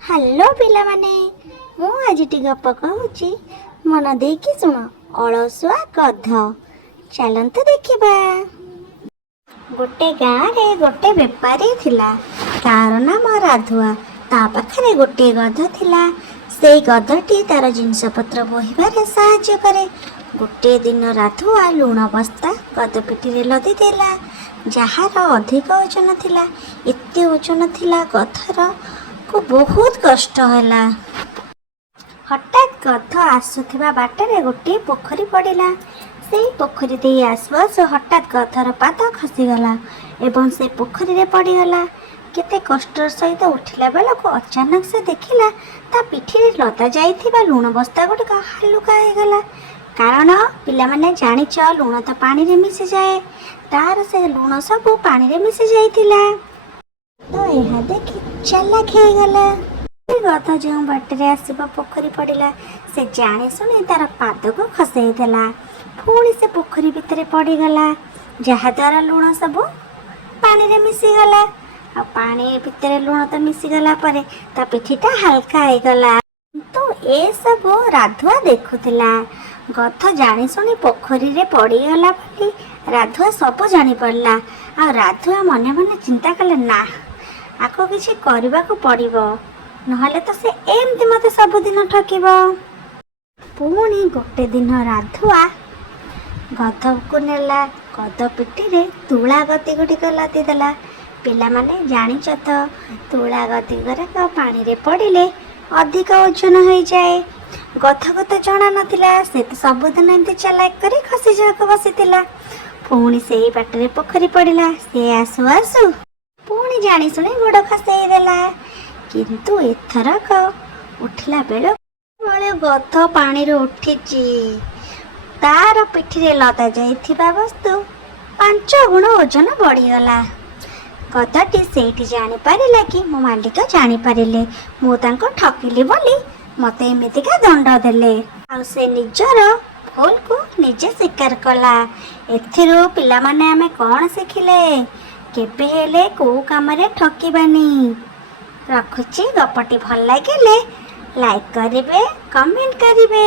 Hello ପିଲାମାନେ, ମୁଁ ଆଜିଟି ଗପ କହୁଛି, ମନ ଦେଇକି ଶୁଣ। ଅଳସୁଆ ଗଧ। ଚାଲନ୍ତୁ ଦେଖିବା। ଗୋଟେ ଗାଁରେ ଗୋଟେ ବେପାରୀ ଥିଲା। ତାର ନାମ ରାଧୁଆ। ତା ପାଖରେ ଗୋଟିଏ ଗଧ ଥିଲା। ସେଇ ଗଧଟି ତାର ଜିନିଷପତ୍ର ବୋହିବାରେ ସାହାଯ୍ୟ କରେ। ଗୋଟିଏ ଦିନ ରାଧୁଆ ଲୁଣ ବସ୍ତା ଗଧ ପିଠିରେ ଲଦି ଦେଲା, ଯାହାର ଅଧିକ ଓଜନ ଥିଲା। ଏତେ ଓଜନ ଥିଲା ଗଧର ବହୁତ କଷ୍ଟ ହେଲା। ହଠାତ୍ ଗଧ ଆସୁଥିବା ବାଟରେ ଗୋଟିଏ ପୋଖରୀ ପଡ଼ିଲା। ସେଇ ପୋଖରୀ ଦେଇ ଆସୁ ଆସୁ ହଠାତ୍ ଗଧର ପାଦ ଖସିଗଲା ଏବଂ ସେ ପୋଖରୀରେ ପଡ଼ିଗଲା। କେତେ କଷ୍ଟର ସହିତ ଉଠିଲା ବେଳକୁ ଅଚାନକ ସେ ଦେଖିଲା ତା ପିଠିରେ ଲଦା ଯାଇଥିବା ଲୁଣ ବସ୍ତା ଗୁଡ଼ିକ ହାଲୁକା ହେଇଗଲା। କାରଣ ପିଲାମାନେ ଜାଣିଛ, ଲୁଣ ତ ପାଣିରେ ମିଶିଯାଏ। ତାର ସେ ଲୁଣ ସବୁ ପାଣିରେ ମିଶି ଯାଇଥିଲା। ତ ଏହା ଦେଖି ଚାଲାକ ହେଇଗଲା। ଗଧ ଯେଉଁ ବାଟରେ ଆସିବ ପୋଖରୀ ପଡ଼ିଲା, ସେ ଜାଣି ଶୁଣି ତାର ପାଦକୁ ଖସେଇ ଦେଲା। ପୁଣି ସେ ପୋଖରୀ ଭିତରେ ପଡ଼ିଗଲା, ଯାହାଦ୍ୱାରା ଲୁଣ ସବୁ ପାଣିରେ ମିଶିଗଲା। ଆଉ ପାଣି ଭିତରେ ଲୁଣ ତ ମିଶିଗଲା ପରେ ତା ପିଠିଟା ହାଲକା ହେଇଗଲା। କିନ୍ତୁ ଏସବୁ ରାଧୁଆ ଦେଖୁଥିଲା। ଗଧ ଜାଣି ଶୁଣି ପୋଖରୀରେ ପଡ଼ିଗଲା ବୋଲି ରାଧୁଆ ସବୁ ଜାଣିପାରିଲା। ଆଉ ରାଧୁଆ ମନେ ମନେ ଚିନ୍ତା କଲେ, ନା, ଆକୁ କିଛି କରିବାକୁ ପଡ଼ିବ, ନହେଲେ ତ ସେ ଏମିତି ମୋତେ ସବୁଦିନ ଠକିବ। ପୁଣି ଗୋଟେ ଦିନ ରାଧୁଆ ଗଧକୁ ନେଲା। ଗଧ ପିଠିରେ ତୁଳା ଗଦି ଗୁଡ଼ିକ ଲଦିଦେଲା। ପିଲାମାନେ ଜାଣିଛ ତ, ତୁଳା ଗଦି ଗୁଡ଼ାକ ପାଣିରେ ପଡ଼ିଲେ ଅଧିକ ଓଜନ ହୋଇଯାଏ। ଗଧକୁ ତ ଜଣା ନଥିଲା, ସେ ତ ସବୁଦିନ ଏମିତି ଚାଲାକ କରି ଖସି ଯିବାକୁ ବସିଥିଲା। ପୁଣି ସେଇ ବାଟରେ ପୋଖରୀ ପଡ଼ିଲା। ସେ ଆସୁ ଆସୁ ପୁଣି ଜାଣି ଶୁଣି ଗୋଡ଼ ଖସେଇ ଦେଲା। କିନ୍ତୁ ଏଥରକ ଉଠିଲା ବେଳେ ଗଧ ପାଣିରୁ ଉଠିଛି। ତାର ପିଠିରେ ଲଦା ଯାଇଥିବା ବସ୍ତୁ 5 ଗୁଣ ଓଜନ ବଢ଼ିଗଲା। ଗଧଟି ସେଇଠି ଜାଣିପାରିଲା କି ମୋ ମାଲିକ ଜାଣିପାରିଲେ ମୁଁ ତାଙ୍କୁ ଠକିଲି ବୋଲି ମୋତେ ଏମିତିକା ଦଣ୍ଡ ଦେଲେ। ଆଉ ସେ ନିଜର ଭୁଲକୁ ନିଜେ ସ୍ୱୀକାର କଲା। ଏଥିରୁ ପିଲାମାନେ ଆମେ କ'ଣ ଶିଖିଲେ? କେବେ ହେଲେ କୋଉ କାମରେ ଠକିବାନି। ରଖୁଛି। ଗପଟି ଭଲ ଲାଗିଲେ ଲାଇକ୍ କରିବେ, କମେଣ୍ଟ କରିବେ।